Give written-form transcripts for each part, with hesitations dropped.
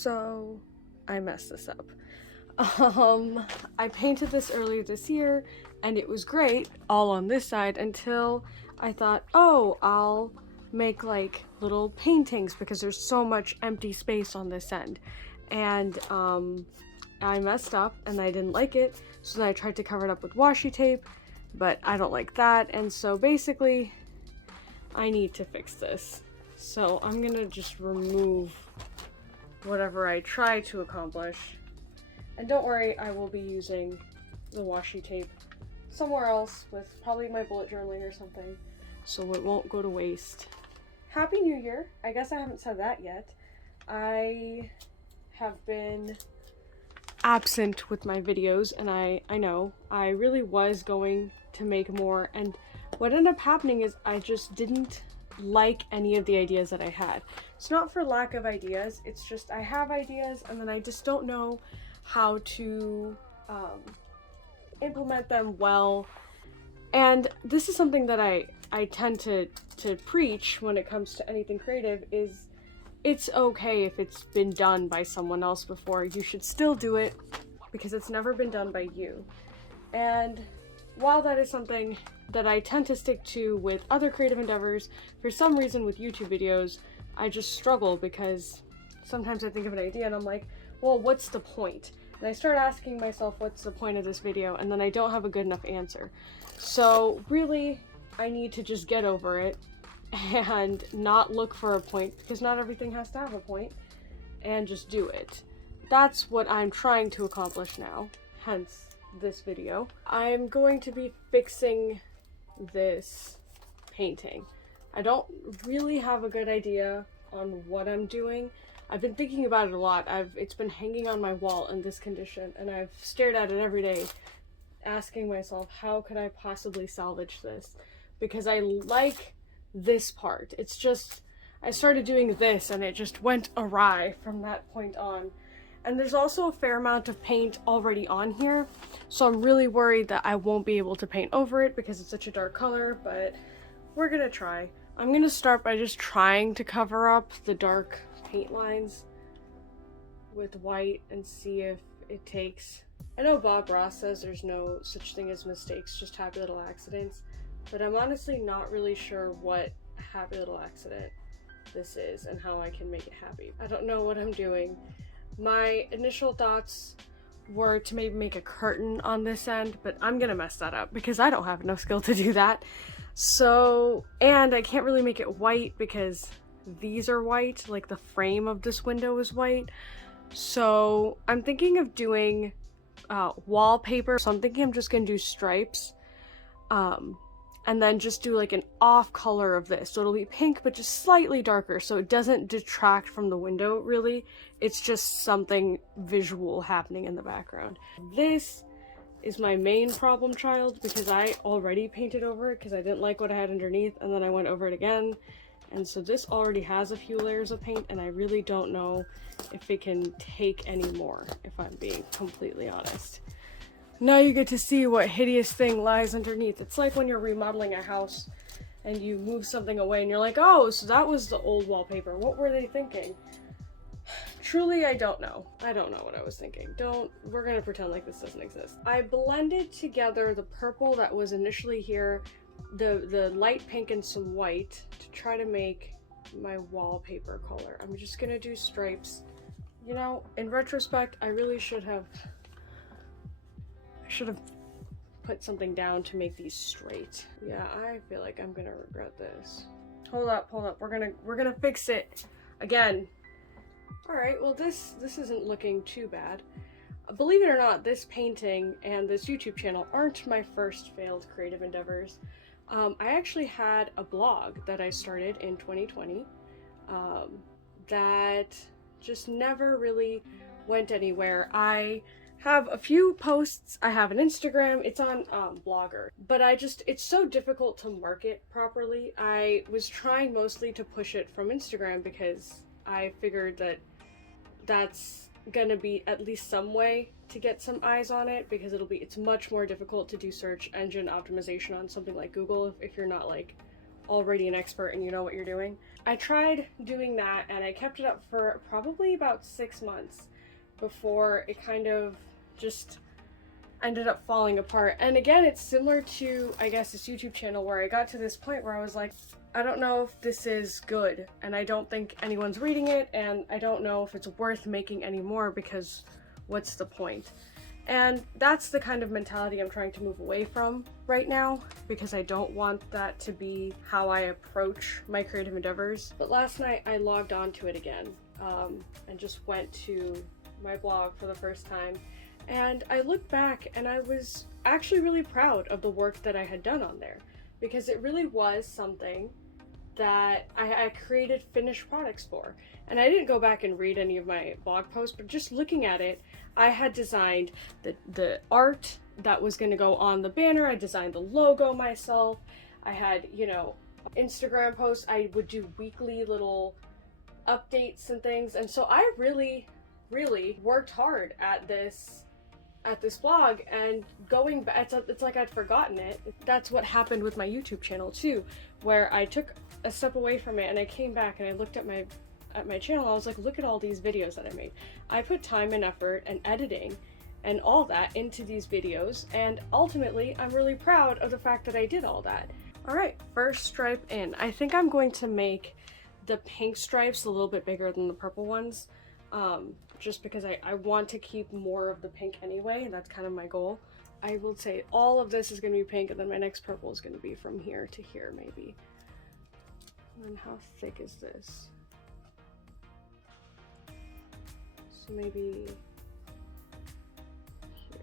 So I messed this up. I painted this earlier this year and it was great all on this side until I thought, oh, I'll make like little paintings because there's so much empty space on this end. And I messed up and I didn't like it, so then I tried to cover it up with washi tape, but I don't like that, and so basically I need to fix this. So I'm gonna just remove whatever I try to accomplish. And don't worry, I will be using the washi tape somewhere else with probably my bullet journaling or something, so it won't go to waste. Happy New Year! I guess I haven't said that yet. I have been absent with my videos, and I know I really was going to make more, and what ended up happening is I just didn't like any of the ideas that I had. It's not for lack of ideas, it's just I have ideas and then I just don't know how to implement them well. And this is something that I tend to preach when it comes to anything creative, is it's okay if it's been done by someone else before. You should still do it because it's never been done by you. And while that is something that I tend to stick to with other creative endeavors, for some reason with YouTube videos, I just struggle because sometimes I think of an idea and I'm like, well, what's the point? And I start asking myself, what's the point of this video? And then I don't have a good enough answer. So really, I need to just get over it and not look for a point, because not everything has to have a point, and just do it. That's what I'm trying to accomplish now, hence this video. I'm going to be fixing this painting. I don't really have a good idea on what I'm doing. I've been thinking about it a lot. It's been hanging on my wall in this condition, and I've stared at it every day, asking myself, how could I possibly salvage this? Because I like this part. It's just, I started doing this and it just went awry from that point on. And there's also a fair amount of paint already on here, so I'm really worried that I won't be able to paint over it because it's such a dark color, but we're gonna try. I'm gonna start by just trying to cover up the dark paint lines with white and see if it takes. I know Bob Ross says there's no such thing as mistakes, just happy little accidents, but I'm honestly not really sure what happy little accident this is and how I can make it happy. I don't know what I'm doing. My initial thoughts were to maybe make a curtain on this end, but I'm gonna mess that up because I don't have enough skill to do that. So, and I can't really make it white because these are white, like the frame of this window is white. So I'm thinking of doing wallpaper, so I'm thinking I'm just gonna do stripes, and then just do like an off color of this, so it'll be pink but just slightly darker, so it doesn't detract from the window really. It's just something visual happening in the background. This is my main problem child because I already painted over it because I didn't like what I had underneath, and then I went over it again, and so this already has a few layers of paint, and I really don't know if it can take any more, if I'm being completely honest. Now you get to see what hideous thing lies underneath. It's like when you're remodeling a house and you move something away and you're like, oh, so that was the old wallpaper. What were they thinking? Truly, I don't know. I don't know what I was thinking. We're gonna pretend like this doesn't exist. I blended together the purple that was initially here, the light pink and some white to try to make my wallpaper color. I'm just gonna do stripes. You know, in retrospect, I really should have put something down to make these straight. Yeah, I feel like I'm gonna regret this. Hold up. We're gonna fix it again. All right, well this isn't looking too bad. Believe it or not, this painting and this YouTube channel aren't my first failed creative endeavors. I actually had a blog that I started in 2020 that just never really went anywhere. I have a few posts, I have an Instagram, it's on Blogger, but it's so difficult to market properly. I was trying mostly to push it from Instagram because I figured that that's gonna be at least some way to get some eyes on it, because it's much more difficult to do search engine optimization on something like Google if you're not like already an expert and you know what you're doing. I tried doing that and I kept it up for probably about 6 months before it kind of just ended up falling apart. And again, it's similar to, I guess, this YouTube channel where I got to this point where I was like, I don't know if this is good, and I don't think anyone's reading it, and I don't know if it's worth making anymore, because what's the point? And that's the kind of mentality I'm trying to move away from right now, because I don't want that to be how I approach my creative endeavors. But last night I logged on to it again, and just went to my blog for the first time. And I looked back and I was actually really proud of the work that I had done on there, because it really was something that I created finished products for. And I didn't go back and read any of my blog posts, but just looking at it, I had designed the art that was going to go on the banner. I designed the logo myself. I had, you know, Instagram posts. I would do weekly little updates and things. And so I really worked hard at this blog, and going back, it's like I'd forgotten it. That's what happened with my YouTube channel too, where I took a step away from it and I came back and I looked at my channel. I was like, look at all these videos that I made. I put time and effort and editing and all that into these videos, and ultimately I'm really proud of the fact that I did all that. All right, first stripe in. I think I'm going to make the pink stripes a little bit bigger than the purple ones, just because I want to keep more of the pink anyway, and that's kind of my goal. I will say all of this is going to be pink, and then my next purple is going to be from here to here, maybe. And how thick is this? So maybe here.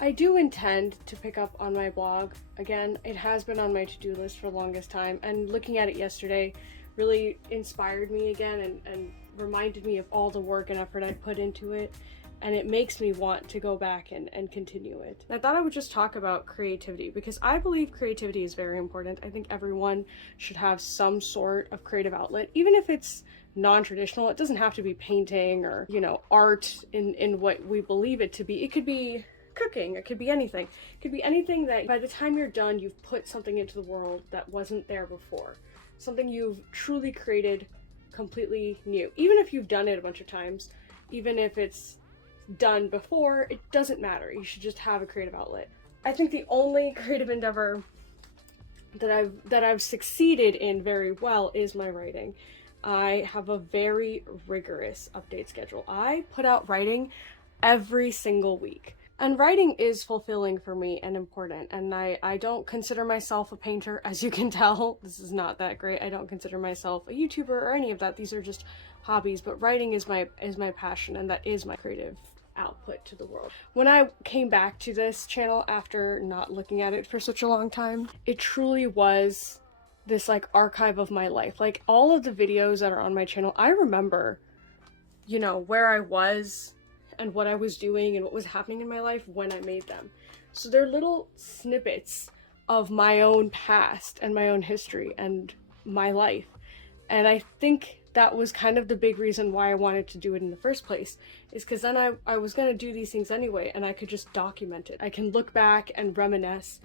I do intend to pick up on my blog. Again, it has been on my to-do list for the longest time, and looking at it yesterday really inspired me again and reminded me of all the work and effort I put into it, and it makes me want to go back and continue it. I thought I would just talk about creativity, because I believe creativity is very important. I think everyone should have some sort of creative outlet, even if it's non-traditional. It doesn't have to be painting or, you know, art in what we believe it to be. It could be cooking, it could be anything. It could be anything that by the time you're done, you've put something into the world that wasn't there before. Something you've truly created completely new. Even if you've done it a bunch of times, even if it's done before, it doesn't matter. You should just have a creative outlet. I think the only creative endeavor that I've succeeded in very well is my writing. I have a very rigorous update schedule. I put out writing every single week. And writing is fulfilling for me and important, and I don't consider myself a painter, as you can tell. This is not that great. I don't consider myself a YouTuber or any of that. These are just hobbies, but writing is my passion, and that is my creative output to the world. When I came back to this channel after not looking at it for such a long time, it truly was this like archive of my life. Like all of the videos that are on my channel, I remember, you know, where I was and what I was doing and what was happening in my life when I made them. So they're little snippets of my own past and my own history and my life. And I think that was kind of the big reason why I wanted to do it in the first place, is because then I was going to do these things anyway, and I could just document it. I can look back and reminisce,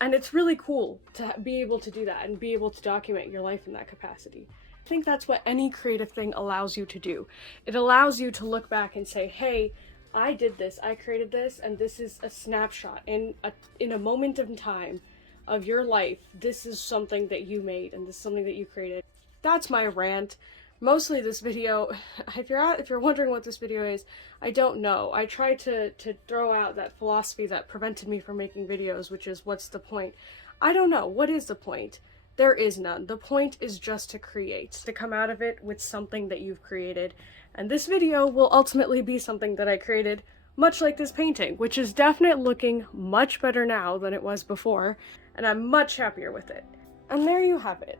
and it's really cool to be able to do that and be able to document your life in that capacity. I think that's what any creative thing allows you to do. It allows you to look back and say, hey, I did this, I created this, and this is a snapshot in a moment of time of your life. This is something that you made, and this is something that you created. That's my rant. Mostly this video, if you're wondering what this video is, I don't know. I tried to throw out that philosophy that prevented me from making videos, which is, what's the point? I don't know. What is the point? There is none. The point is just to create, to come out of it with something that you've created. And this video will ultimately be something that I created, much like this painting, which is definitely looking much better now than it was before, and I'm much happier with it. And there you have it,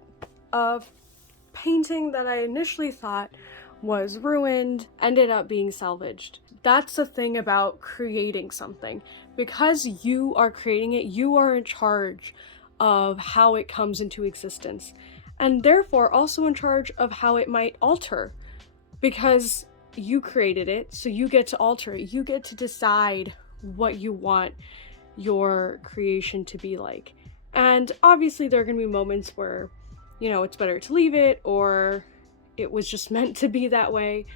of painting that I initially thought was ruined ended up being salvaged. That's the thing about creating something. Because you are creating it, you are in charge of how it comes into existence, and therefore also in charge of how it might alter, because you created it, so you get to alter it. You get to decide what you want your creation to be like. And obviously there are going to be moments where you know, it's better to leave it, or it was just meant to be that way.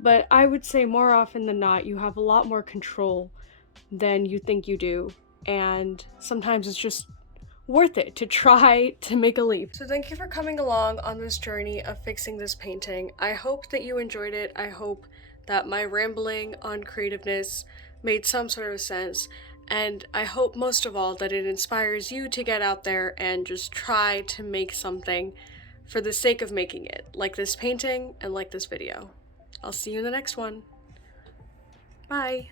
But I would say more often than not, you have a lot more control than you think you do, and sometimes it's just worth it to try to make a leap. So thank you for coming along on this journey of fixing this painting. I hope that you enjoyed it. I hope that my rambling on creativeness made some sort of sense, and I hope most of all that it inspires you to get out there and just try to make something for the sake of making it, like this painting and like this video. I'll see you in the next one. Bye!